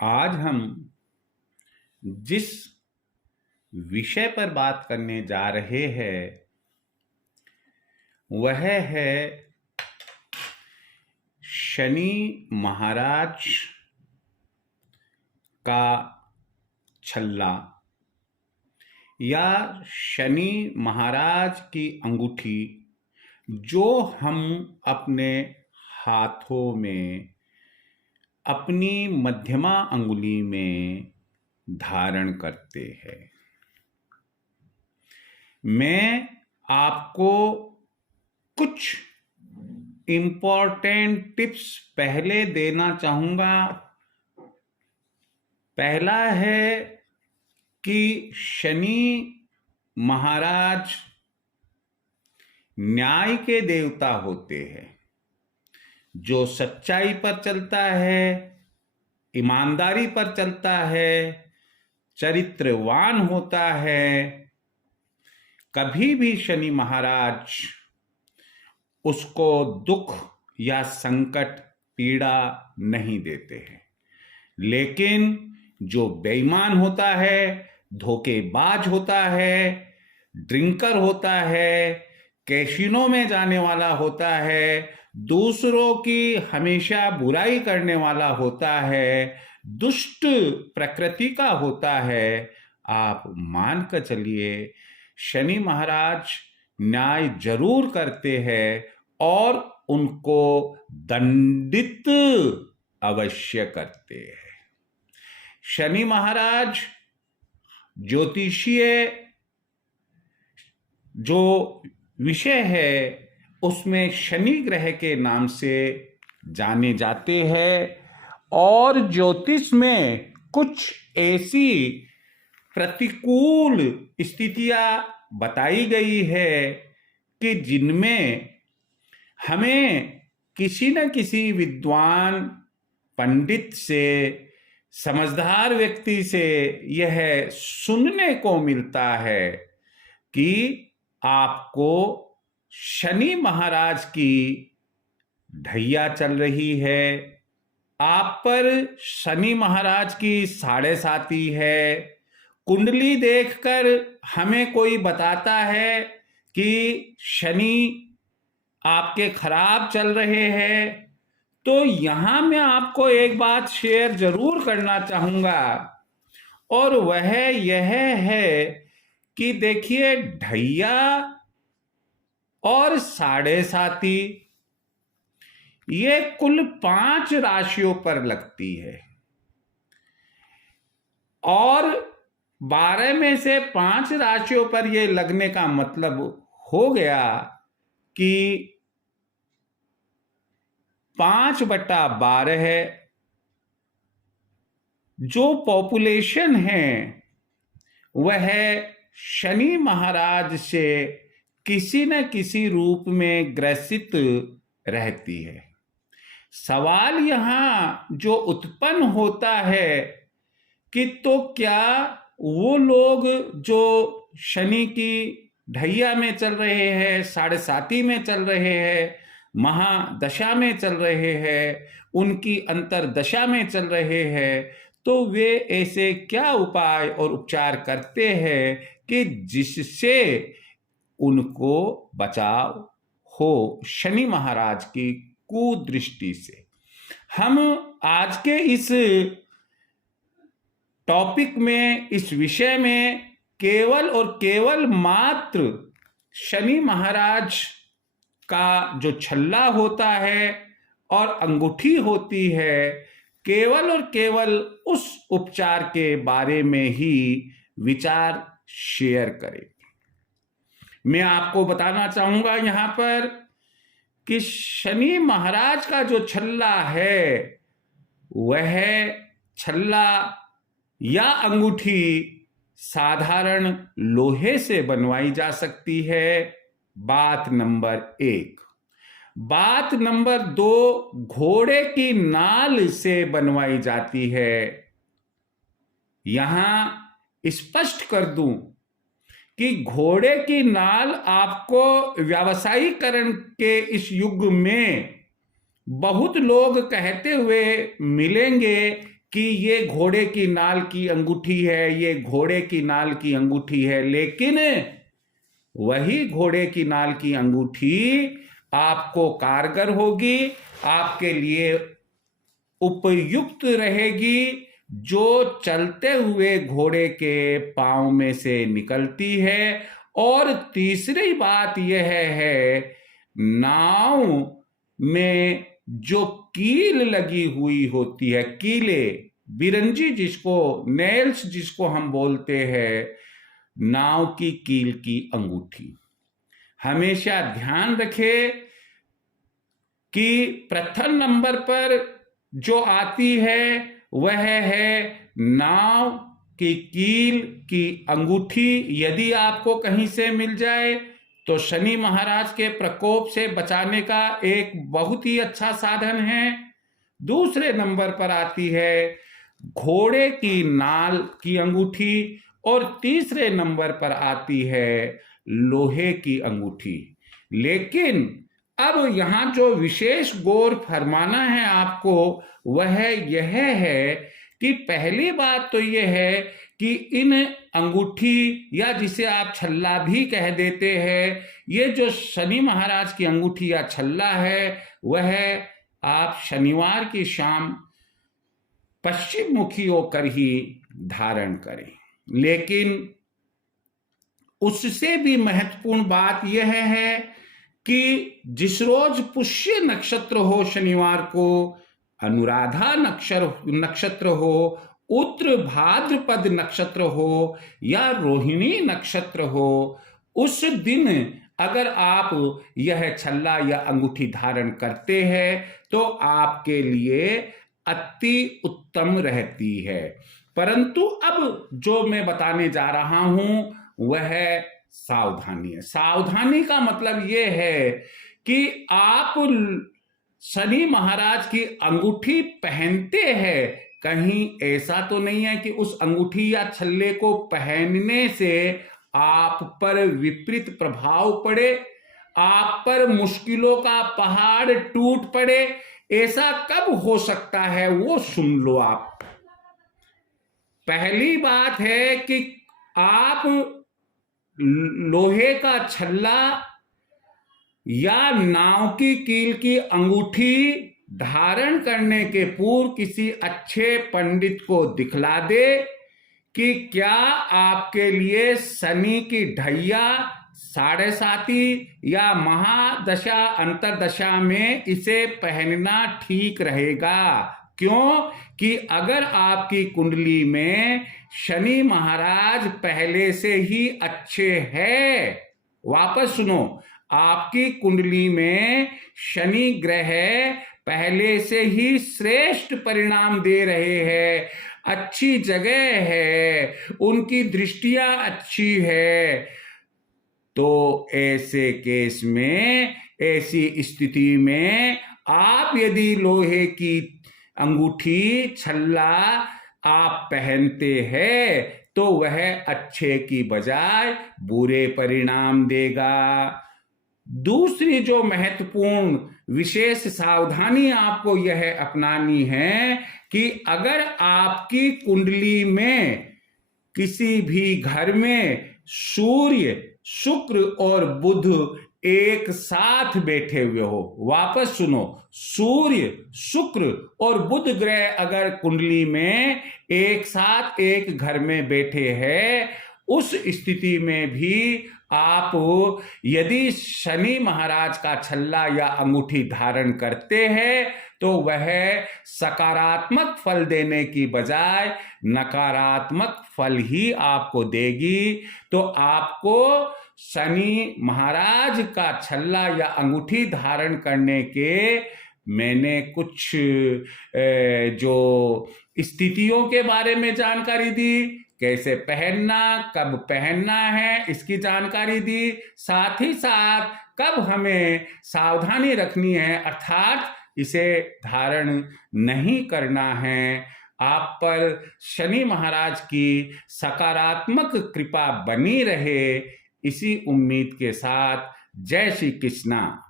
आज हम जिस विषय पर बात करने जा रहे हैं वह है शनि महाराज का छल्ला या शनि महाराज की अंगूठी जो हम अपने हाथों में अपनी मध्यमा अंगुली में धारण करते हैं। मैं आपको कुछ इम्पोर्टेंट टिप्स पहले देना चाहूँगा। पहला है कि शनि महाराज न्याय के देवता होते हैं, जो सच्चाई पर चलता है, ईमानदारी पर चलता है, चरित्रवान होता है। कभी भी शनि महाराज उसको दुख या संकट पीड़ा नहीं देते हैं। लेकिन जो बेईमान होता है, धोखेबाज होता है, ड्रिंकर होता है, कैसीनो में जाने वाला होता है, दूसरों की हमेशा बुराई करने वाला होता है, दुष्ट प्रकृति का होता है, आप मान कर चलिए शनि महाराज न्याय जरूर करते हैं और उनको दंडित अवश्य करते हैं। शनि महाराज ज्योतिषीय जो विषय है उसमें शनि ग्रह के नाम से जाने जाते हैं और ज्योतिष में कुछ ऐसी प्रतिकूल स्थितियां बताई गई है कि जिनमें हमें किसी न किसी विद्वान पंडित से, समझदार व्यक्ति से यह सुनने को मिलता है कि आपको शनि महाराज की ढैया चल रही है, आप पर शनि महाराज की साढ़े साती है। कुंडली देखकर हमें कोई बताता है कि शनि आपके खराब चल रहे हैं, तो यहां मैं आपको एक बात शेयर जरूर करना चाहूंगा और वह यह है कि देखिए ढैया और साढ़े साती ये कुल 5 राशियों पर लगती है और 12 में से 5 राशियों पर ये लगने का मतलब हो गया कि 5/12 है। जो पॉपुलेशन है वह शनि महाराज से किसी न किसी रूप में ग्रसित रहती है। सवाल यहां जो उत्पन्न होता है कि तो क्या वो लोग जो शनि की ढैया में चल रहे हैं, साढ़े साती में चल रहे हैं, महादशा में चल रहे हैं, उनकी अंतरदशा में चल रहे हैं, तो वे ऐसे क्या उपाय और उपचार करते हैं कि जिससे उनको बचाव हो शनि महाराज की कुदृष्टि से। हम आज के इस टॉपिक में, इस विषय में केवल और केवल मात्र शनि महाराज का जो छल्ला होता है और अंगूठी होती है, केवल और केवल उस उपचार के बारे में ही विचार शेयर करें। मैं आपको बताना चाहूंगा यहां पर कि शनि महाराज का जो छल्ला है वह छल्ला या अंगूठी साधारण लोहे से बनवाई जा सकती है। बात नंबर 1। बात नंबर 2, घोड़े की नाल से बनवाई जाती है। यहां स्पष्ट कर दूं कि घोड़े की नाल आपको व्यावसायीकरण के इस युग में बहुत लोग कहते हुए मिलेंगे कि ये घोड़े की नाल की अंगूठी है, ये घोड़े की नाल की अंगूठी है, लेकिन वही घोड़े की नाल की अंगूठी आपको कारगर होगी, आपके लिए उपयुक्त रहेगी, जो चलते हुए घोड़े के पांव में से निकलती है। और तीसरी बात यह है, नाव में जो कील लगी हुई होती है, कीले, बिरंजी जिसको, नेल्स जिसको हम बोलते हैं, नाव की कील की अंगूठी। हमेशा ध्यान रखें कि प्रथम नंबर पर जो आती है वह है नाव की कील की अंगूठी। यदि आपको कहीं से मिल जाए तो शनि महाराज के प्रकोप से बचाने का एक बहुत ही अच्छा साधन है। दूसरे नंबर पर आती है घोड़े की नाल की अंगूठी, और तीसरे नंबर पर आती है लोहे की अंगूठी। लेकिन अब यहां जो विशेष गौर फरमाना है आपको वह यह है कि पहली बात तो यह है कि इन अंगूठी, या जिसे आप छल्ला भी कह देते हैं, ये जो शनि महाराज की अंगूठी या छल्ला है वह आप शनिवार की शाम पश्चिम मुखी होकर ही धारण करें। लेकिन उससे भी महत्वपूर्ण बात यह है कि जिस रोज पुष्य नक्षत्र हो, शनिवार को अनुराधा नक्षत्र हो, उत्तर भाद्रपद नक्षत्र हो या रोहिणी नक्षत्र हो, उस दिन अगर आप यह छल्ला या अंगूठी धारण करते हैं तो आपके लिए अति उत्तम रहती है। परंतु अब जो मैं बताने जा रहा हूं वह सावधानी है। सावधानी का मतलब यह है कि आप शनि महाराज की अंगूठी पहनते हैं, कहीं ऐसा तो नहीं है कि उस अंगूठी या छल्ले को पहनने से आप पर विपरीत प्रभाव पड़े, आप पर मुश्किलों का पहाड़ टूट पड़े। ऐसा कब हो सकता है वो सुन लो आप। पहली बात है कि आप लोहे का छल्ला या नाव की कील की अंगूठी धारण करने के पूर्व किसी अच्छे पंडित को दिखला दे कि क्या आपके लिए शनि की ढैया, साढ़े साती या महादशा अंतरदशा में इसे पहनना ठीक रहेगा। क्यों कि अगर आपकी कुंडली में शनि महाराज पहले से ही अच्छे हैं, वापस सुनो, आपकी कुंडली में शनि ग्रह पहले से ही श्रेष्ठ परिणाम दे रहे हैं, अच्छी जगह है, उनकी दृष्टियां अच्छी है, तो ऐसे केस में, ऐसी स्थिति में आप यदि लोहे की अंगूठी, छल्ला आप पहनते हैं तो वह अच्छे की बजाय बुरे परिणाम देगा। दूसरी जो महत्वपूर्ण विशेष सावधानी आपको यह अपनानी है कि अगर आपकी कुंडली में किसी भी घर में सूर्य, शुक्र और बुध एक साथ बैठे हुए हो, वापस सुनो, सूर्य, शुक्र और बुध ग्रह अगर कुंडली में एक साथ एक घर में बैठे हैं, उस स्थिति में भी आप यदि शनि महाराज का छल्ला या अंगूठी धारण करते हैं तो वह सकारात्मक फल देने की बजाय नकारात्मक फल ही आपको देगी। तो आपको शनि महाराज का छल्ला या अंगूठी धारण करने के मैंने कुछ जो स्थितियों के बारे में जानकारी दी, कैसे पहनना, कब पहनना है, इसकी जानकारी दी, साथ ही साथ कब हमें सावधानी रखनी है, अर्थात इसे धारण नहीं करना है। आप पर शनि महाराज की सकारात्मक कृपा बनी रहे, इसी उम्मीद के साथ जय श्री कृष्णा।